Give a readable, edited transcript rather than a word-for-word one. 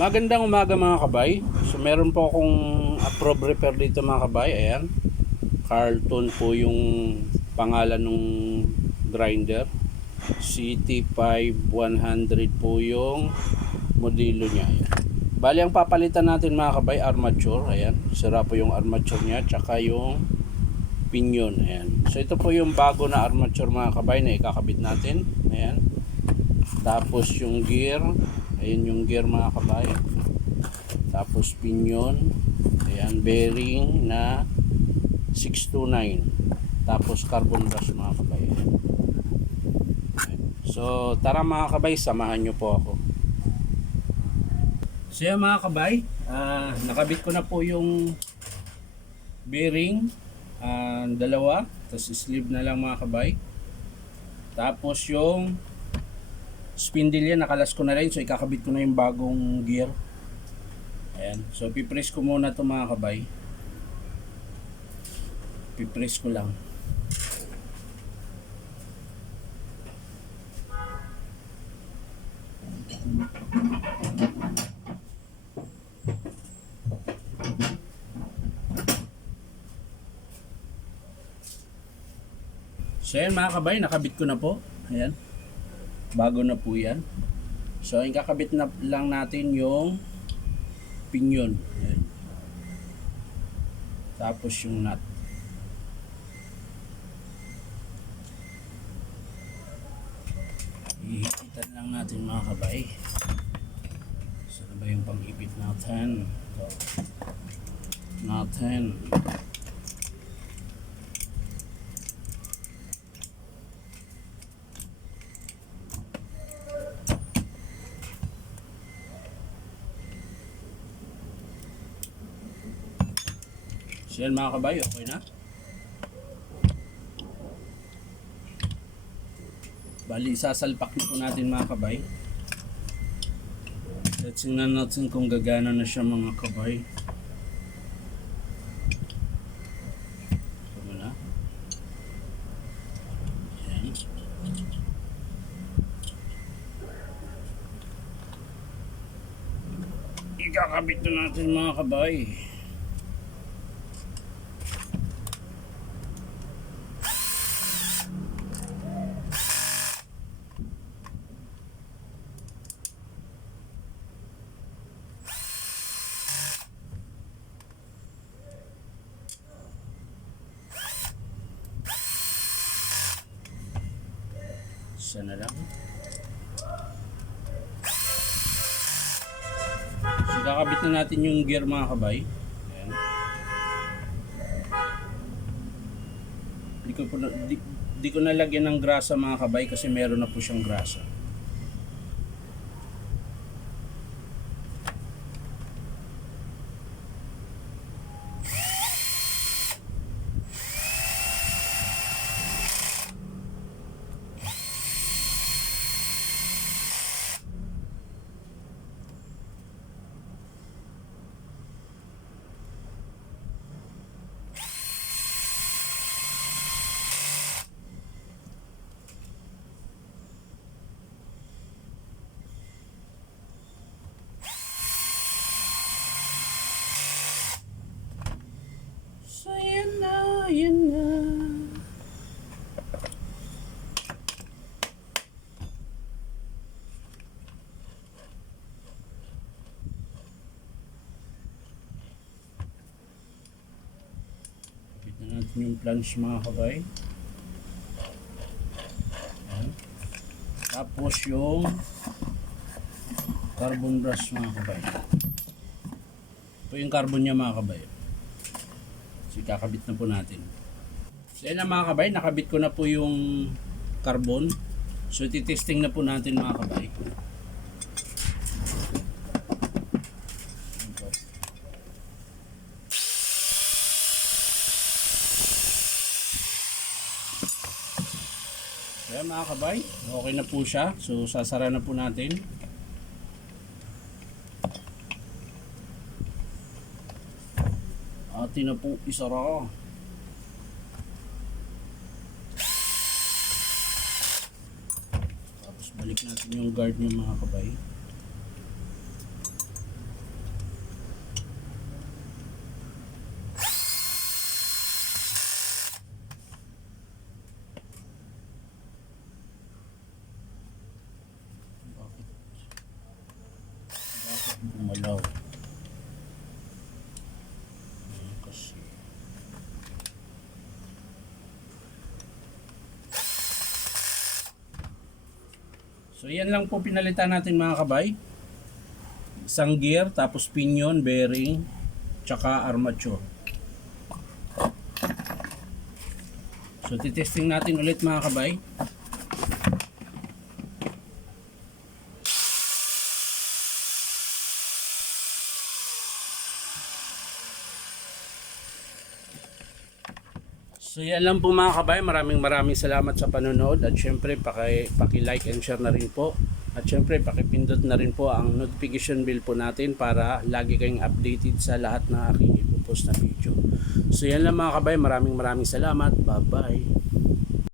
Magandang umaga mga kabay. So meron po akong approve repair dito mga kabay. Ayan. Carlton po yung pangalan ng grinder. CT5100 po yung modelo niya. Ayan. Bali ang papalitan natin mga kabay, armature. Ayan. Sira po yung armature niya. Tsaka yung pinion. Ayan. So ito po yung bago na armature mga kabay na ikakabit natin. Ayan. Tapos yung gear. Ayan yung gear mga kabay. Tapos pinion. Ayan, bearing na 629. Tapos carbon brush mga kabay. Ayan. So tara mga kabay, samahan nyo po ako. So yan mga kabay, nakabit ko na po yung bearing, dalawa. Tapos sleeve na lang mga kabay. Tapos yung spindle yan, nakalas ko na rin. So ikakabit ko na yung bagong gear. Ayan. So pipress ko muna ito mga kabay. Pipress ko lang. So ayan mga kabay, nakabit ko na po. Ayan. Bago na po yan. So yung kakabit na lang natin yung pinion. Ayan. Tapos yung nut. Ihipitan lang natin mga kabay. Saan ba yung pang-ipit natin? Ito. Natin. So yan mga kabay, okay na. Bali, sasalpak na po natin mga kabay. Let's see na natin kung gagana na siya mga kabay. Ito muna. Ayan. Ikakabit na natin mga kabay. Isa na lang. So kakabit na natin yung gear mga kabay. Ayan. Di ko nalagyan ng grasa mga kabay kasi meron na po siyang grasa. So yan na, yan na. Kapit na natin yung planche mga kabay. Ayan. Tapos yung carbon brush mga kabay. Ito yung carbon niya mga kabay. So ikakabit na po natin. So yan na mga kabay, nakabit ko na po yung carbon. So ititesting na po natin mga kabay. So yan mga kabay, okay na po siya. So sasara na po natin. Atin na po isara. Tapos balik natin yung guard niya mga kabay. ilaw. Ayan kasi. So yan lang po pinalitan natin mga kabay. Isang gear, tapos pinion, bearing, tsaka armature. So titesting natin ulit mga kabay. So yan lang po mga kabay, maraming salamat sa panonood at syempre paki-like and share na rin po. At syempre paki-pindot na rin po ang notification bell po natin para lagi kayong updated sa lahat ng aking ipopost na video. So yan lang mga kabay, maraming salamat. Bye bye.